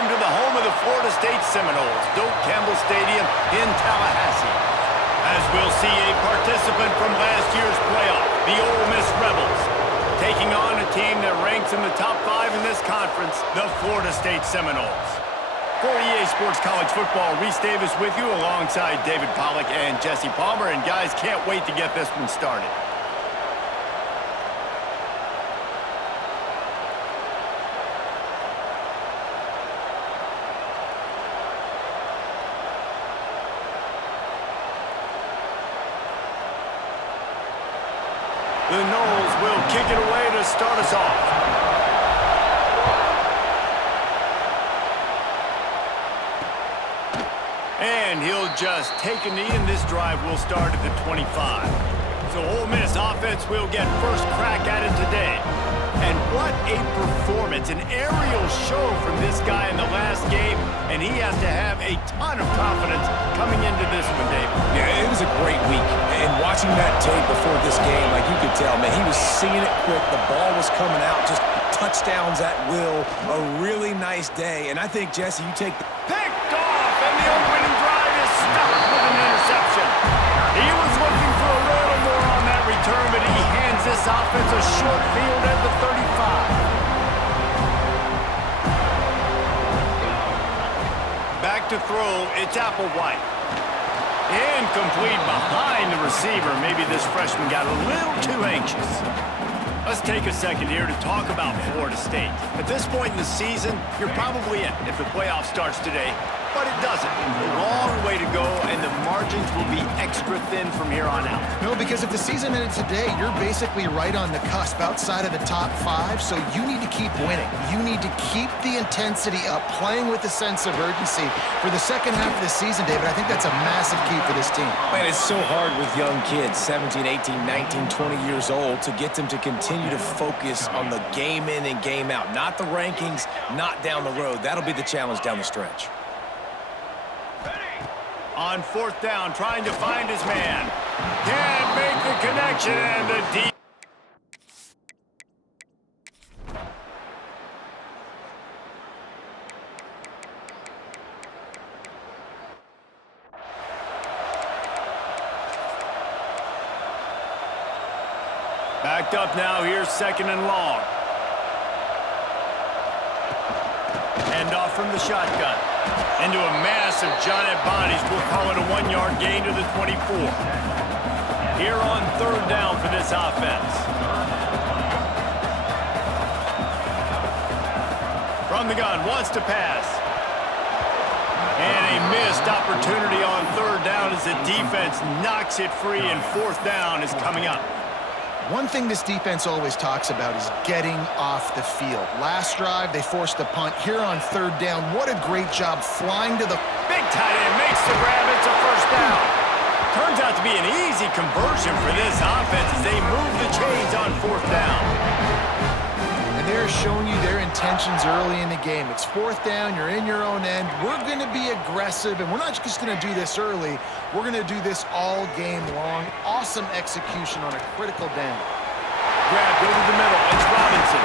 welcome to the home of the Florida State Seminoles, Doak Campbell Stadium in Tallahassee. As we'll see a participant from last year's playoff, the Ole Miss Rebels, taking on a team that ranks in the top 5 in this conference, the Florida State Seminoles. For EA Sports College Football, Reese Davis with you alongside David Pollack and Jesse Palmer. And guys, can't wait to get this one started. The Noles will kick it away to start us off. And he'll just take a knee, and this drive will start at the 25. So Ole Miss offense will get first crack at it today. And what a performance, an aerial show from this guy in the last game, and he has to have a ton of confidence coming into this one, Dave. Yeah, it was a great week. And watching that tape before this game, like you could tell, man, he was seeing it quick. The ball was coming out, just touchdowns at will. A really nice day. And I think, Jesse, you take the... Picked off, and the opening drive is stopped with an interception. He was looking for a little more on that return, but he hands this offense a short field at the 35. Back to throw, it's Applewhite. Incomplete behind the receiver. Maybe this freshman got a little too anxious. Let's take a second here to talk about Florida State. At this point in the season, you're probably in if the playoff starts today, but it doesn't. A long way to go, and the margins will be extra thin from here on out. No, because if the season ended today, you're basically right on the cusp outside of the top 5, so you need to keep winning. You need to keep the intensity up, playing with a sense of urgency for the second half of the season, David. I think that's a massive key for this team. Man, it's so hard with young kids, 17, 18, 19, 20 years old, to get them to continue to focus on the game in and game out. Not the rankings, not down the road. That'll be the challenge down the stretch. On fourth down, trying to find his man. Can't make the connection, and the deep. Backed up now, here's second and long. Hand off from the shotgun. Into a mass of giant bodies. We'll call it a 1-yard gain to the 24. Here on third down for this offense. From the gun, wants to pass. And a missed opportunity on third down as the defense knocks it free, and fourth down is coming up. One thing this defense always talks about is getting off the field. Last drive, they forced a punt. Here on third down, what a great job flying to the... Big tight end makes the grab. It's a first down. Turns out to be an easy conversion for this offense as they move the chains on fourth down. And they're showing you their intentions early in the game. It's fourth down. You're in your own end. We're going to be aggressive, and we're not just going to do this early. We're going to do this all game long. Awesome execution on a critical down. Grabbed over the middle. It's Robinson.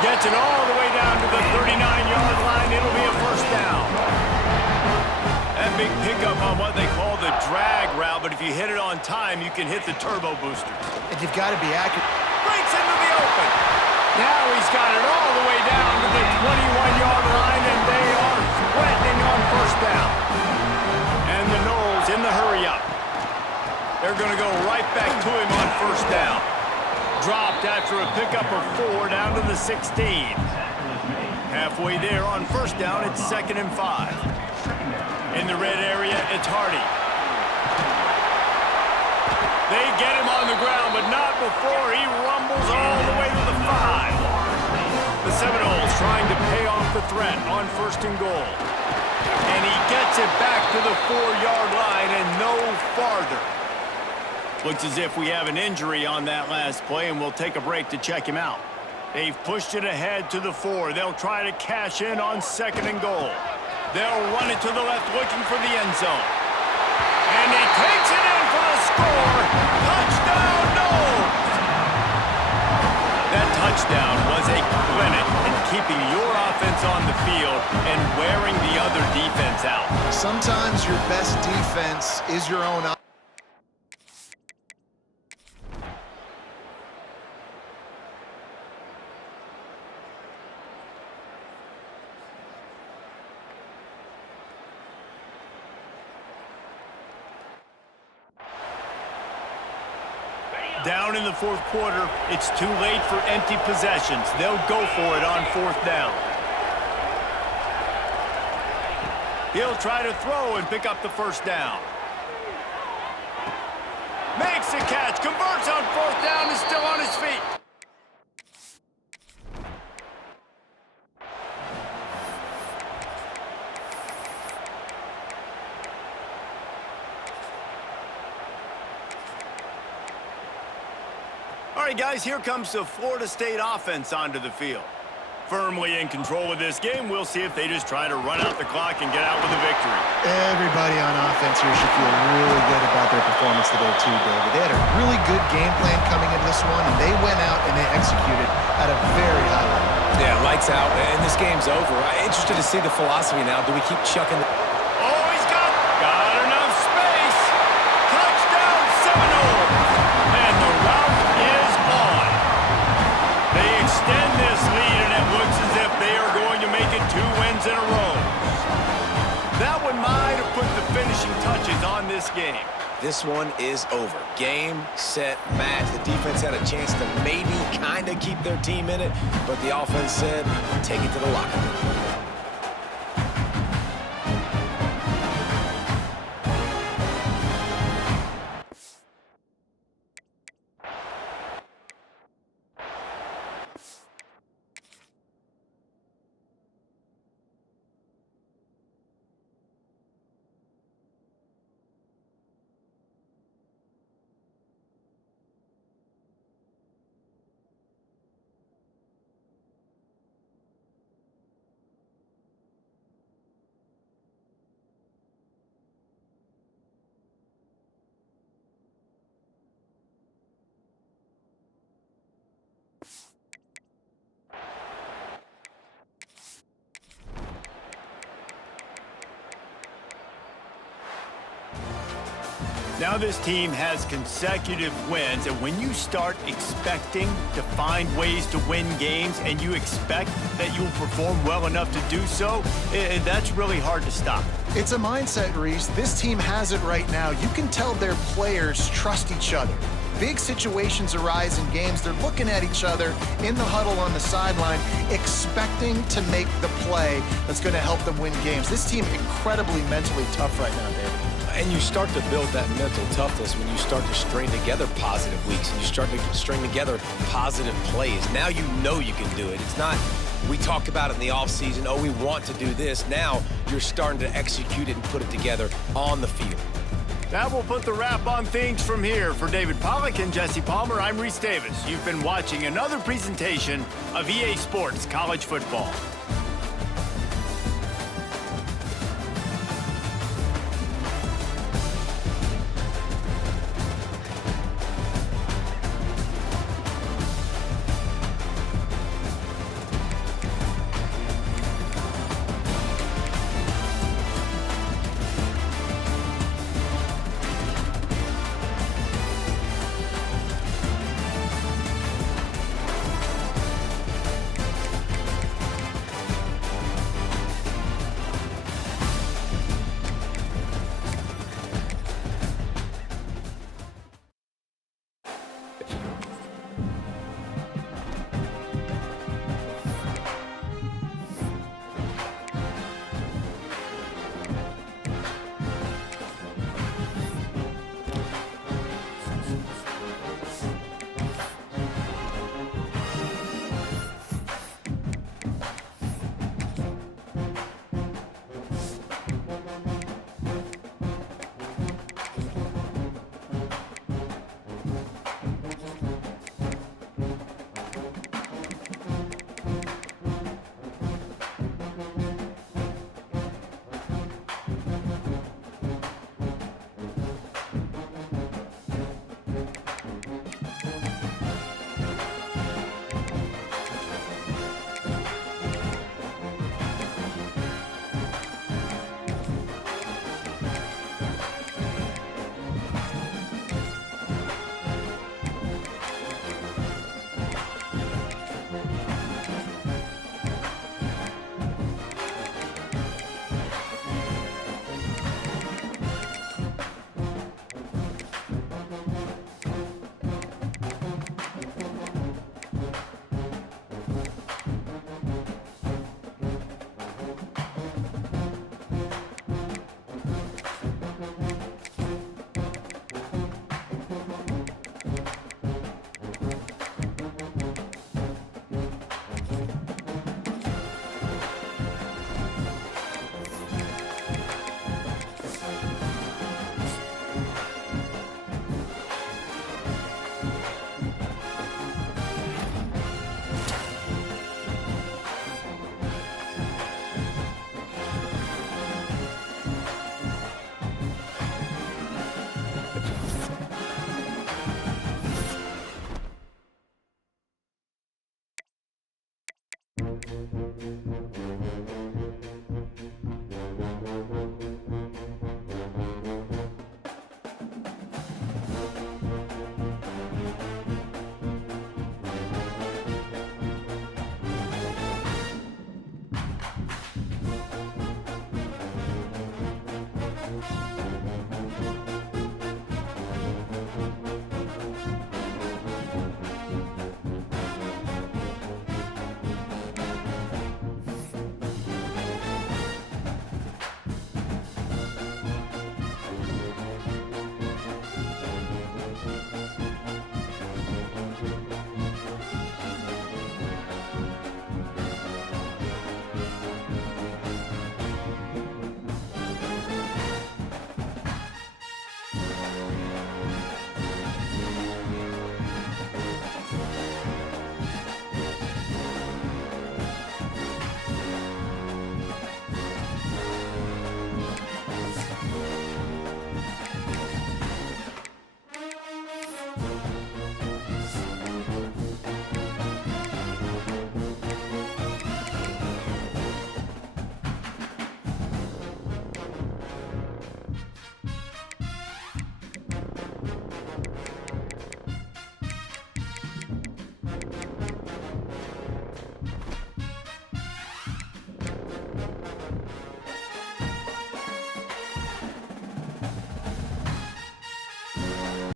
Gets it all the way down to the 39-yard line. It'll be a first down. That big pickup on what they call the drag route, but if you hit it on time, you can hit the turbo booster. And you've got to be accurate. Breaks into the open. Now he's got it all the way down to the 21-yard line, and they are threatening on first down. And the Noles in the hurry-up. They're going to go right back to him on first down. Dropped after a pickup of 4 down to the 16. Halfway there on first down, it's 2nd and 5. In the red area, it's Hardy. They get him on the ground, but not before he rumbles all the way to the 5. The Seminoles trying to pay off the threat on first and goal. And he gets it back to the 4-yard line and no farther. Looks as if we have an injury on that last play, and we'll take a break to check him out. They've pushed it ahead to the 4. They'll try to cash in on 2nd and goal. They'll run it to the left, looking for the end zone. And he takes it in for the score. Touchdown, Noles! That touchdown was a clinic, and keeping your offense on the field and wearing the other defense out. Sometimes your best defense is your own offense. Down in the fourth quarter, it's too late for empty possessions. They'll go for it on fourth down. He'll try to throw and pick up the first down. Makes the catch, converts on fourth down, is still on his feet. All right, guys, here comes the Florida State offense onto the field. Firmly in control of this game, we'll see if they just try to run out the clock and get out with a victory. Everybody on offense here should feel really good about their performance today too, David. They had a really good game plan coming into this one, and they went out and they executed at a very high level. Yeah, lights out, and this game's over. I'm interested to see the philosophy now. Do we keep chucking the... Oh, he's got enough space. Touchdown Seminoles. And the route is on. They extend this lead, and it looks as if they are going to make it 2 wins in a row. That one might have put the finishing touches on this game. This one is over. Game, set, match. The defense had a chance to maybe kind of keep their team in it, but the offense said, take it to the locker room. Now this team has consecutive wins, and when you start expecting to find ways to win games and you expect that you'll perform well enough to do so, that's really hard to stop. It's a mindset, Reese. This team has it right now. You can tell their players trust each other. Big situations arise in games. They're looking at each other in the huddle on the sideline, expecting to make the play that's going to help them win games. This team incredibly mentally tough right now, David. And you start to build that mental toughness when you start to string together positive weeks and you start to string together positive plays. Now you know you can do it. It's not, we talked about it in the offseason, oh, we want to do this. Now you're starting to execute it and put it together on the field. That will put the wrap on things from here. For David Pollack and Jesse Palmer, I'm Reese Davis. You've been watching another presentation of EA Sports College Football. it.